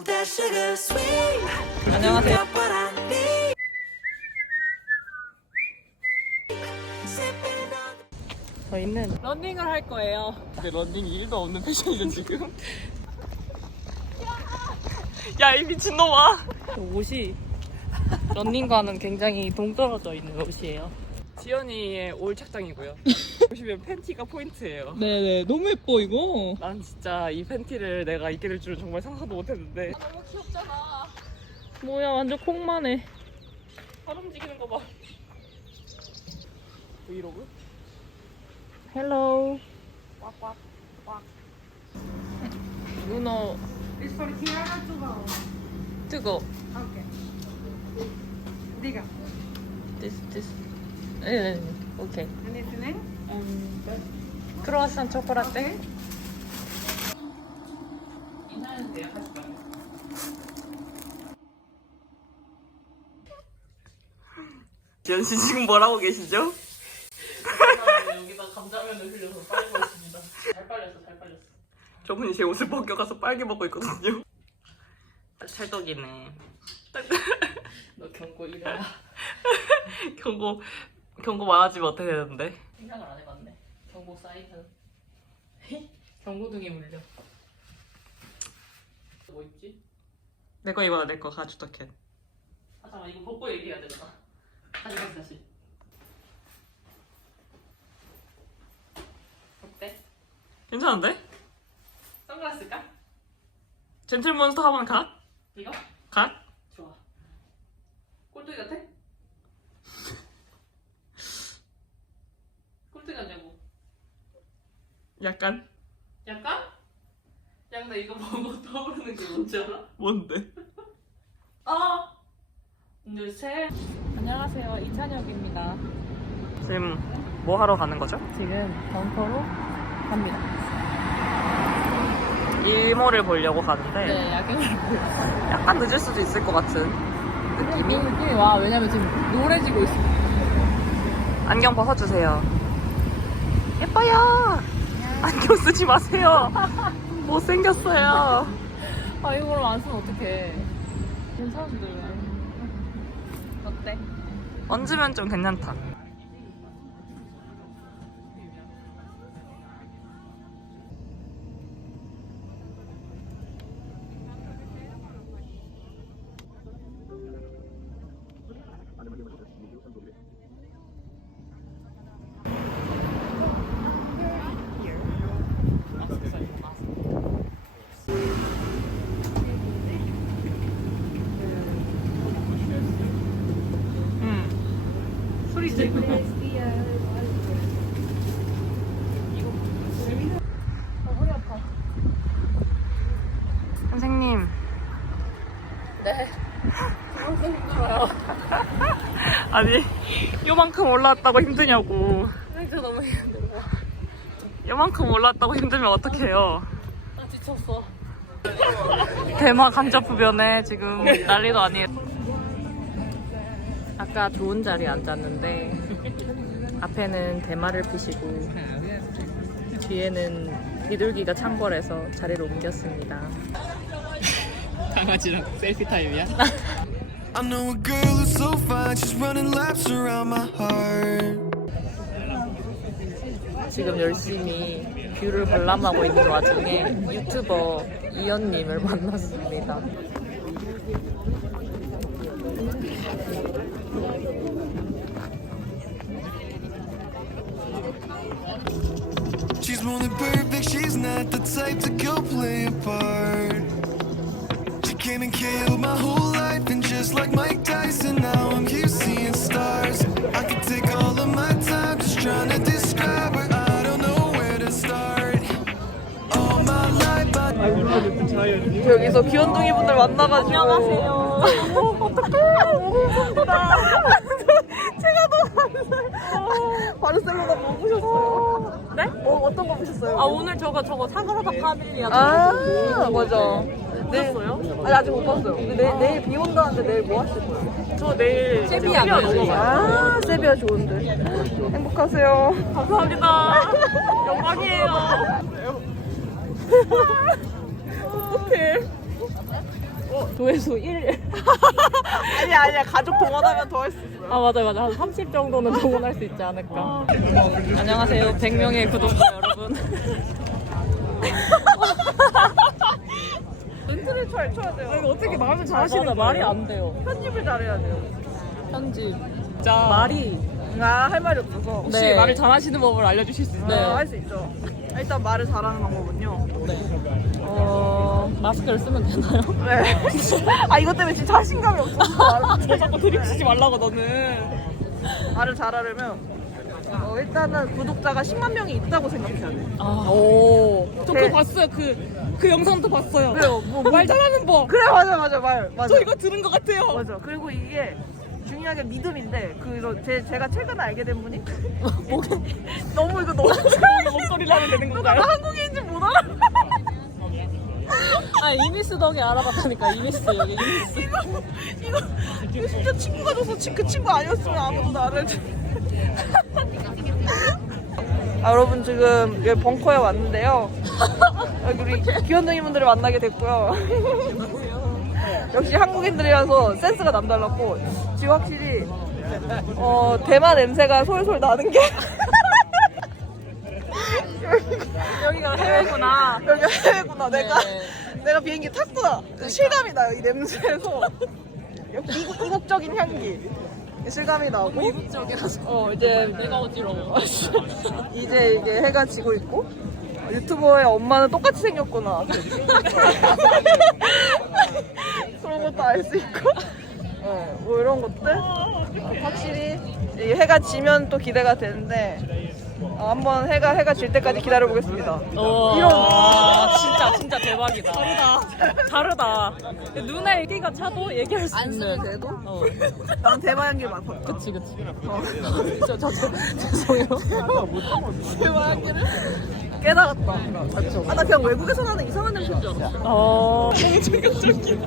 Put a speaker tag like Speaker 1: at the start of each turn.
Speaker 1: that sugar sweet.
Speaker 2: 안녕하세요.
Speaker 1: Got what I need. Sipping on
Speaker 2: 저희는 러닝을 할 거예요. 근데 러닝이 1도 없는 패션이죠 지금. 야, 이 미친놈아. 옷이 러닝과는 굉장히 동떨어져 있는 옷이에요. 지연이의 올 착장이고요. 보시면 팬티가 포인트예요.
Speaker 3: 네네, 너무 예뻐 이거.
Speaker 2: 난 진짜 이 팬티를 내가 입게 될 줄은 정말 상상도 못했는데.
Speaker 3: 너무 귀엽잖아. 뭐야, 완전 콩만해.
Speaker 2: 팔 움직이는 거 봐. 브이로그?
Speaker 3: 헬로.
Speaker 2: 꽉꽉 꽉.
Speaker 3: 문어
Speaker 4: ¿Es por Kiara tu bao?
Speaker 3: 뜨거.
Speaker 4: Ok. Diga.
Speaker 3: This. 네, 오케이.
Speaker 4: ¿Anything?
Speaker 3: 크로와상 초콜라떼.
Speaker 2: 지연 씨 지금 뭐라고 계시죠? 여기다 감자면을 흘려서 빨고 있습니다. 잘 빨렸어. 저분이 제 옷을 벗겨가서 빨개 먹고 있거든요. 찰떡이네.
Speaker 3: 너 경고 일어나.
Speaker 2: 경고 많아지면 어떻게 되는데?
Speaker 3: 생각을 안 해봤네. 경고 사이트. 경고등이 물려. 뭐 있지?
Speaker 2: 내 거 입어라, 내 거 가죽터켓.
Speaker 3: 아 잠깐, 이거 벗고 얘기해야 되잖아. 다시. 어때?
Speaker 2: 괜찮은데?
Speaker 3: 선글라스일까?
Speaker 2: 젠틀몬스터 하면 각?
Speaker 3: 이거?
Speaker 2: 각?
Speaker 3: 좋아. 꼴뚜기 같아? 꼴뚜기 같냐고.
Speaker 2: 약간?
Speaker 3: 약간? 야, 나 이거 보고 떠오르는 게 뭔지 알아?
Speaker 2: 뭔데?
Speaker 3: 둘, 셋. 안녕하세요, 이찬혁입니다.
Speaker 2: 지금 뭐 하러 가는 거죠?
Speaker 3: 지금 벙커로 갑니다.
Speaker 2: 일몰을 보려고 가는데
Speaker 3: 네, 야경을 보고 있어요.
Speaker 2: 약간 늦을 수도 있을 것 같은 느낌이.
Speaker 3: 느낌이 와, 왜냐면 지금 노래지고 있어.
Speaker 2: 안경 벗어주세요. 예뻐요. 안경 쓰지 마세요. 못생겼어요.
Speaker 3: 아, 이거를 안 쓰면 어떡해. 괜찮은데. 어때?
Speaker 2: 얹으면 좀 괜찮다. 소리 지르고.
Speaker 3: 허리 아파.
Speaker 2: 선생님.
Speaker 3: 네. 너무 힘들어요.
Speaker 2: 아니, 요만큼 올라왔다고 힘드냐고.
Speaker 3: 진짜 너무 힘들어.
Speaker 2: 요만큼 올라왔다고 힘들면 어떡해요.
Speaker 3: 나 지쳤어.
Speaker 2: 대마 간접부변에 지금 난리도 아니에요.
Speaker 3: 아까 좋은 자리에 앉았는데 앞에는 대마를 피시고 뒤에는 비둘기가 창궐해서 자리를 옮겼습니다.
Speaker 2: 강아지랑 셀피 타임이야?
Speaker 1: I know a girl who's so fine, she's running laps around my heart.
Speaker 3: 지금 열심히 뷰를 관람하고 있는 와중에 유튜버 이연님을 만났습니다.
Speaker 1: She's more than perfect, she's not the type to go play a part. She came and killed my whole life, and just like Mike Tyson, now I'm here seeing stars. I could take all of my time just trying to describe her. I don't know where to start. All my life I
Speaker 2: 여기서 귀염둥이 분들 만나가지고. 안녕하세요. 제가 너무 바르셀로나 뭐 보셨어요?
Speaker 3: 네?
Speaker 2: 어떤 거 보셨어요?
Speaker 3: 아, 오늘 저거 사그라다 파밀리아
Speaker 2: 맞아.
Speaker 3: 보셨어요?
Speaker 2: 아니, 아직 못 봤어요. 근데 내일 비 온다는데 내일 뭐 하실 거예요?
Speaker 3: 저 내일
Speaker 2: 세비야
Speaker 3: 넘어가요.
Speaker 2: 세비야 좋은데. 행복하세요.
Speaker 3: 감사합니다. 영광이에요.
Speaker 2: 어떡해.
Speaker 3: 조회수 1.
Speaker 2: 아니야 가족 동원하면 더 할 수 있어요.
Speaker 3: 아 맞아요. 한 30 정도는 동원할 수 있지 않을까. 안녕하세요 100명의 구독자 여러분.
Speaker 2: 멘트를 잘 쳐야 돼요. 이거 어떻게 말을 잘하시는
Speaker 3: 맞아,
Speaker 2: 거예요?
Speaker 3: 말이 안 돼요.
Speaker 2: 편집을 잘해야 돼요.
Speaker 3: 편집. 말이.
Speaker 2: 할 말이 없어서.
Speaker 3: 혹시 네. 말을 잘하시는 법을 알려주실 수 있나요?
Speaker 2: 할 수 있죠. 일단 말을 잘하는 방법은요.
Speaker 3: 마스크를 쓰면 되나요?
Speaker 2: 네. 이것 때문에 진짜 자신감이 없어서
Speaker 3: 저 자꾸 드립치지 말라고 너는.
Speaker 2: 말을 잘하려면 일단은 구독자가 10만 명이 있다고 생각해야 돼.
Speaker 3: 오. 저
Speaker 2: 네.
Speaker 3: 그거 봤어요. 그 영상도 봤어요.
Speaker 2: 그래요.
Speaker 3: 말 잘하는 법.
Speaker 2: 그래 맞아 말 맞아.
Speaker 3: 저 이거 들은 것 같아요.
Speaker 2: 맞아. 그리고 이게 중요하게 믿음인데 제가 최근에 알게 된 분이 너무 너무
Speaker 3: 목소리를 하면 되는 건가요?
Speaker 2: 나 한국인인지 못 알아.
Speaker 3: 이미스 덕에 알아봤다니까. 이미스 여기 이미스.
Speaker 2: 이거 진짜 친구가 줘서 그 친구 아니었으면 아무도 나를. 여러분 지금 여기 벙커에 왔는데요. 여기 우리 귀염둥이 분들을 만나게 됐고요. 역시 한국인들이라서 센스가 남달랐고 지금 확실히 대만 냄새가 솔솔 나는 게
Speaker 3: 여기가 해외구나.
Speaker 2: 여기가 해외구나. 내가 비행기 탔구나. 실감이 나요 이 냄새에서. 이국적인 향기 실감이 나고.
Speaker 3: 이국적이라서.
Speaker 2: 이제
Speaker 3: 내가 어지러워.
Speaker 2: 이제 이게 해가 지고 있고 유튜버의 엄마는 똑같이 생겼구나. 그런 것도 알 수 있고. 뭐 이런 것들 확실히 이 해가 지면 또 기대가 되는데 한번 해가 질 때까지 기다려 보겠습니다.
Speaker 3: 진짜 대박이다. 다르다. 눈에 띠가 차도 얘기할 수 있는.
Speaker 2: 돼도? 난 대만 향기 맡았다.
Speaker 3: 그치. 저 죄송해요.
Speaker 2: 대만 향기를 깨달았다. 나 그냥 외국에서 나는 이상한 냄새인 줄 알았어.
Speaker 3: 너무 충격적이다.